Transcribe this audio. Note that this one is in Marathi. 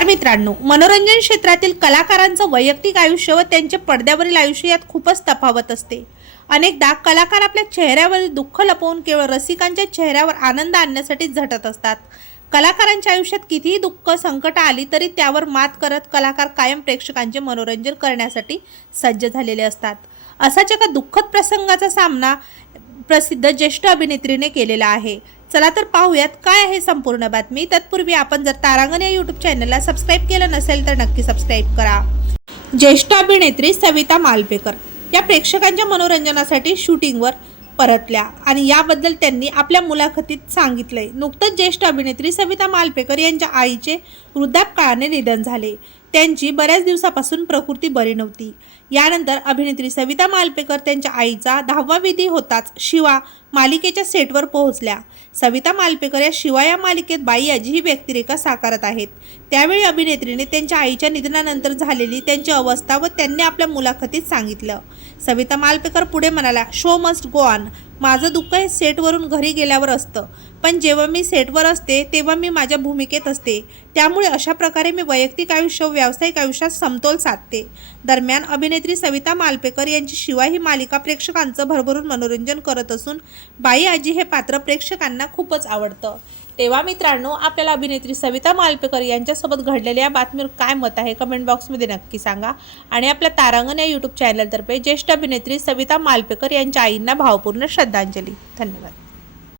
नमस्कार मित्रांनो. मनोरंजन क्षेत्रातील कलाकारांचं वैयक्तिक आयुष्य व त्यांचे पडद्यावरील आयुष्य यात खूपच तफावत असते. अनेकदा कलाकार आपल्या चेहऱ्यावरील दुःख लपवून केवळ रसिकांच्या चेहऱ्यावर आनंद आणण्यासाठी झटत असतात. कलाकारांच्या आयुष्यात कितीही दुःख संकट आली तरी त्यावर मात करत कलाकार कायम प्रेक्षकांचे मनोरंजन करण्यासाठी सज्ज झालेले असतात. असाच एका दुःखद प्रसंगाचा सामना प्रसिद्ध ज्येष्ठ अभिनेत्रीने केलेला आहे. चला तर पाहूयात काय आहे संपूर्ण बातमी. तत्पूर्वी आपण जर तारांगण या यूट्यूब चॅनलला सबस्क्राईब केलं नसेल तर नक्की सबस्क्राईब करा. ज्येष्ठ अभिनेत्री सविता मालपेकर या प्रेक्षकांच्या मनोरंजनासाठी शूटिंगवर परतल्या आणि याबद्दल त्यांनी आपल्या मुलाखतीत सांगितलंय. नुकतंच ज्येष्ठ अभिनेत्री सविता मालपेकर यांच्या आईचे वृद्धापकाळाने निधन झाले. त्यांची बऱ्याच दिवसापासून प्रकृती बरी नव्हती. यानंतर अभिनेत्री सविता मालपेकर त्यांच्या आईचा दहावा विधी होताच शिवा मालिकेच्या सेटवर पोहोचल्या. सविता मालपेकर या शिवाय या मालिकेत बाई आजी ही व्यक्तिरेखा साकारत आहेत. त्यावेळी अभिनेत्रीने त्यांच्या आईच्या निधनानंतर झालेली त्यांची अवस्था व त्यांनी आपल्या मुलाखतीत सांगितलं. सविता मालपेकर पुढे म्हणाला शो मस्ट गो ऑन. माझं दुःख हे सेटवरून घरी गेल्यावर असतं. पण जेव्हा मी सेटवर असते तेव्हा मी माझ्या भूमिकेत असते. त्यामुळे अशा प्रकारे मी वैयक्तिक आयुष्य व्यावसायिक आयुष्यात समतोल साधते. दरम्यान अभिनेत्री सविता मालपेकर यांची शिवाय ही मालिका प्रेक्षकांचं भरभरून मनोरंजन करत असून बाई आजी हे पात्र प्रेक्षकांना खूपच आवडतं. तेव्हा मित्रांनो आपल्याला अभिनेत्री सविता मालपेकर यांच्यासोबत घडलेल्या या बातमीवर काय मत आहे? कमेंट बॉक्समध्ये नक्की सांगा. आणि आपल्या तारांगण या यूट्यूब चॅनलतर्फे ज्येष्ठ अभिनेत्री सविता मालपेकर यांच्या आईंना भावपूर्ण श्रद्धांजली. धन्यवाद.